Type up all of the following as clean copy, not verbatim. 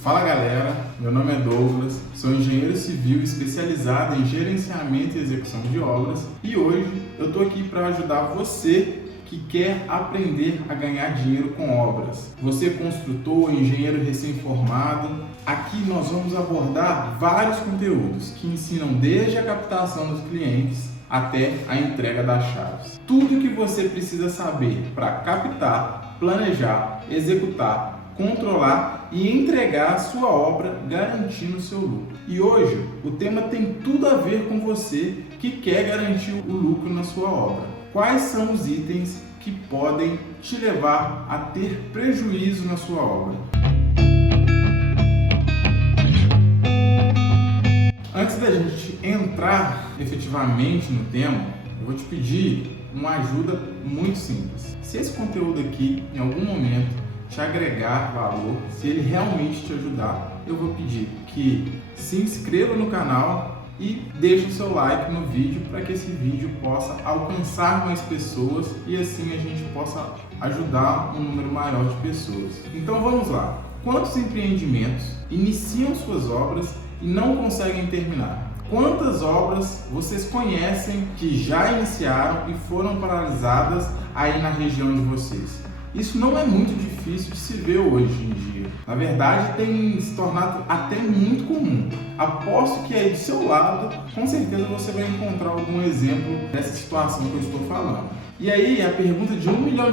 Fala galera, meu nome é Douglas, sou engenheiro civil especializado em gerenciamento e execução de obras e hoje eu estou aqui para ajudar você que quer aprender a ganhar dinheiro com obras. Você construtor, engenheiro recém-formado, aqui nós vamos abordar vários conteúdos que ensinam desde a captação dos clientes até a entrega das chaves. Tudo que você precisa saber para captar, planejar, executar, controlar e entregar a sua obra garantindo o seu lucro. E hoje o tema tem tudo a ver com você que quer garantir o lucro na sua obra. Quais são os itens que podem te levar a ter prejuízo na sua obra? Antes da gente entrar efetivamente no tema, eu vou te pedir uma ajuda muito simples. Se esse conteúdo aqui, em algum momento, te agregar valor, se ele realmente te ajudar, eu vou pedir que se inscreva no canal e deixe o seu like no vídeo para que esse vídeo possa alcançar mais pessoas e assim a gente possa ajudar um número maior de pessoas. Então vamos lá. Quantos empreendimentos iniciam suas obras e não conseguem terminar? Quantas obras vocês conhecem que já iniciaram e foram paralisadas aí na região de vocês? Isso não é muito difícil de se ver hoje em dia. Na verdade, tem se tornado até muito comum. Aposto que aí do seu lado, com certeza você vai encontrar algum exemplo dessa situação que eu estou falando. E aí, a pergunta de $1 milhão.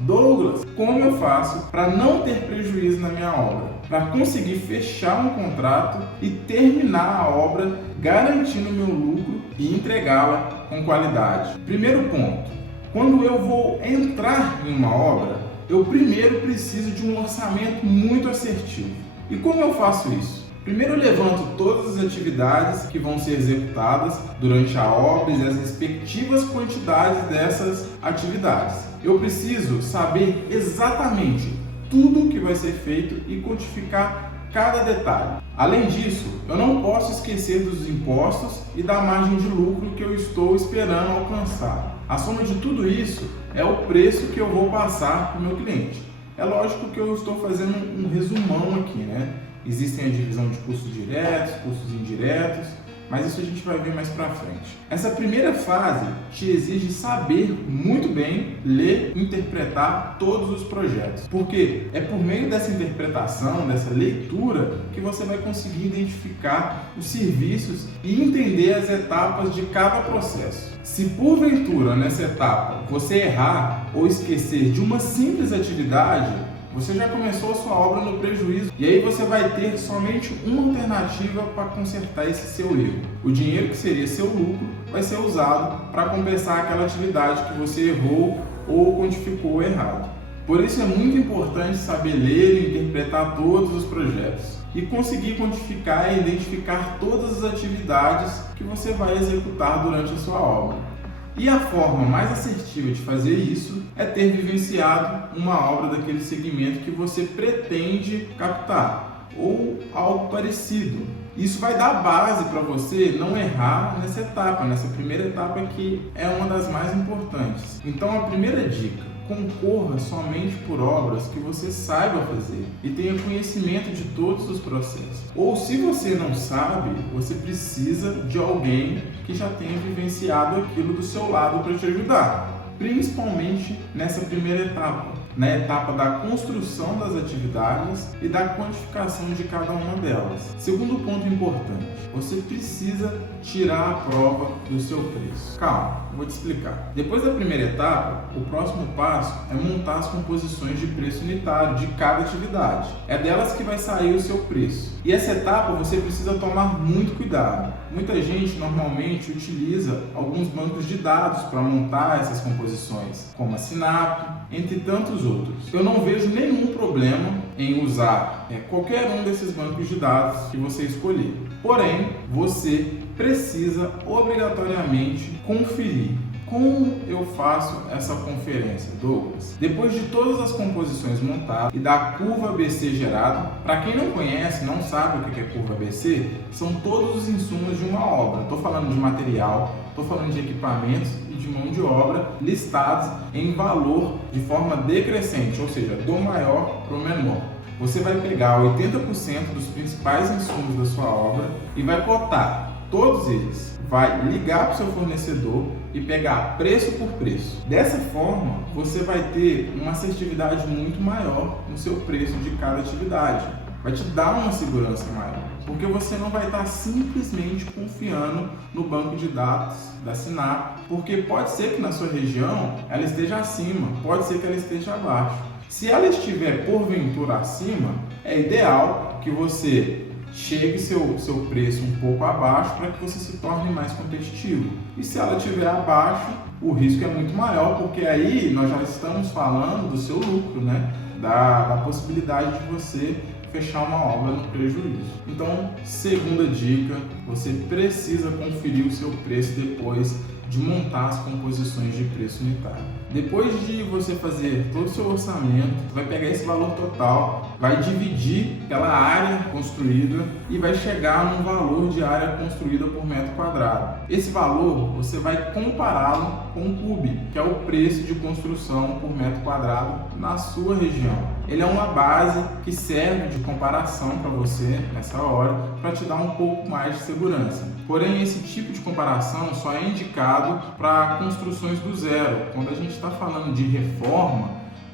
Douglas, como eu faço para não ter prejuízo na minha obra? Para conseguir fechar um contrato e terminar a obra garantindo meu lucro e entregá-la com qualidade? Primeiro ponto. Quando eu vou entrar em uma obra, eu primeiro preciso de um orçamento muito assertivo. E como eu faço isso? Primeiro eu levanto todas as atividades que vão ser executadas durante a obra e as respectivas quantidades dessas atividades. Eu preciso saber exatamente tudo o que vai ser feito e quantificar cada detalhe. Além disso, eu não posso esquecer dos impostos e da margem de lucro que eu estou esperando alcançar. A soma de tudo isso é o preço que eu vou passar para o meu cliente. É lógico que eu estou fazendo um resumão aqui, né? Existem a divisão de custos diretos, custos indiretos, mas isso a gente vai ver mais para frente. Essa primeira fase te exige saber muito bem ler e interpretar todos os projetos, porque é por meio dessa interpretação, dessa leitura, que você vai conseguir identificar os serviços e entender as etapas de cada processo. Se porventura nessa etapa você errar ou esquecer de uma simples atividade, você já começou a sua obra no prejuízo e aí você vai ter somente uma alternativa para consertar esse seu erro. O dinheiro que seria seu lucro vai ser usado para compensar aquela atividade que você errou ou quantificou errado. Por isso é muito importante saber ler e interpretar todos os projetos e conseguir quantificar e identificar todas as atividades que você vai executar durante a sua obra. E a forma mais assertiva de fazer isso é ter vivenciado uma obra daquele segmento que você pretende captar ou algo parecido. Isso vai dar base para você não errar nessa etapa, nessa primeira etapa que é uma das mais importantes. Então a primeira dica: concorra somente por obras que você saiba fazer e tenha conhecimento de todos os processos. Ou se você não sabe, você precisa de alguém que já tenha vivenciado aquilo do seu lado para te ajudar, principalmente nessa primeira etapa, na etapa da construção das atividades e da quantificação de cada uma delas. Segundo ponto importante, você precisa tirar a prova do seu preço. Calma, vou te explicar. Depois da primeira etapa, o próximo passo é montar as composições de preço unitário de cada atividade. É delas que vai sair o seu preço. E essa etapa você precisa tomar muito cuidado. Muita gente normalmente utiliza alguns bancos de dados para montar essas composições, como a Sinap, entre tantos outros. Eu não vejo nenhum problema em usar qualquer um desses bancos de dados que você escolher. Porém, você precisa obrigatoriamente conferir. Como eu faço essa conferência, Douglas? Depois de todas as composições montadas e da curva ABC gerada, para quem não conhece, não sabe o que é curva ABC, são todos os insumos de uma obra. Estou falando de material, estou falando de equipamentos e de mão de obra listados em valor de forma decrescente, ou seja, do maior para o menor. Você vai pegar 80% dos principais insumos da sua obra e vai cotar todos eles. Vai ligar para o seu fornecedor e pegar preço por preço. Dessa forma, você vai ter uma assertividade muito maior no seu preço de cada atividade. Vai te dar uma segurança maior, porque você não vai estar simplesmente confiando no banco de dados da Sinap, porque pode ser que na sua região ela esteja acima, pode ser que ela esteja abaixo. Se ela estiver porventura acima, é ideal que você chegue seu preço um pouco abaixo para que você se torne mais competitivo. E se ela estiver abaixo, o risco é muito maior, porque aí nós já estamos falando do seu lucro, né? Da possibilidade de você fechar uma obra no prejuízo. Então, segunda dica, você precisa conferir o seu preço depois de montar as composições de preço unitário. Depois de você fazer todo o seu orçamento, vai pegar esse valor total, vai dividir pela área construída e vai chegar num valor de área construída por metro quadrado. Esse valor você vai compará-lo com o CUB, que é o preço de construção por metro quadrado na sua região. Ele é uma base que serve de comparação para você nessa hora, para te dar um pouco mais de segurança. Porém, esse tipo de comparação só é indicado para construções do zero. Quando a gente está falando de reforma,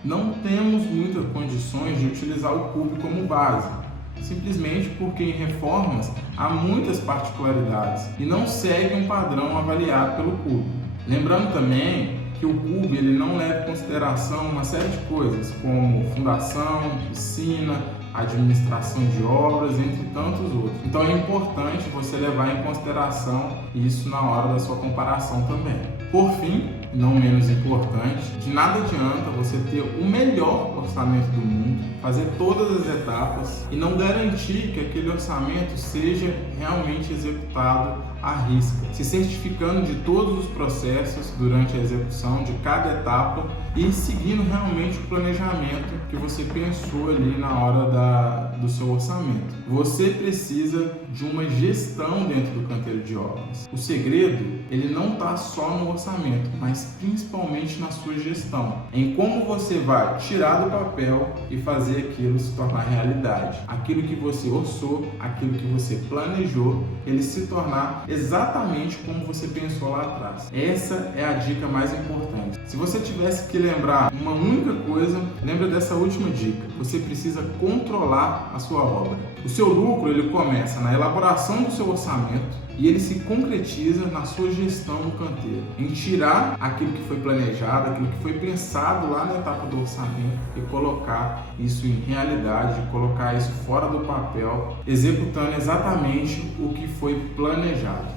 não temos muitas condições de utilizar o CUB como base, simplesmente porque em reformas há muitas particularidades e não segue um padrão avaliado pelo CUB. Lembrando também que o CUB ele não leva em consideração uma série de coisas, como fundação, piscina, administração de obras, entre tantos outros. Então é importante você levar em consideração isso na hora da sua comparação também. Por fim, não menos importante, de nada adianta você ter o melhor orçamento do mundo, fazer todas as etapas e não garantir que aquele orçamento seja realmente executado à risca, se certificando de todos os processos durante a execução de cada etapa e seguindo realmente o planejamento que você pensou ali na hora do seu orçamento. Você precisa de uma gestão dentro do canteiro de obras. O segredo, ele não está só no orçamento, mas principalmente na sua gestão, em como você vai tirar do papel e fazer aquilo se tornar realidade. Aquilo que você orçou, aquilo que você planejou, ele se tornar exatamente como você pensou lá atrás. Essa é a dica mais importante. Se você tivesse que lembrar uma única coisa, lembra dessa última dica. Você precisa controlar a sua obra. O seu lucro, ele começa na elaboração do seu orçamento e ele se concretiza na sua gestão no canteiro, em tirar aquilo que foi planejado, aquilo que foi pensado lá na etapa do orçamento e colocar isso em realidade, colocar isso fora do papel, executando exatamente o que foi planejado.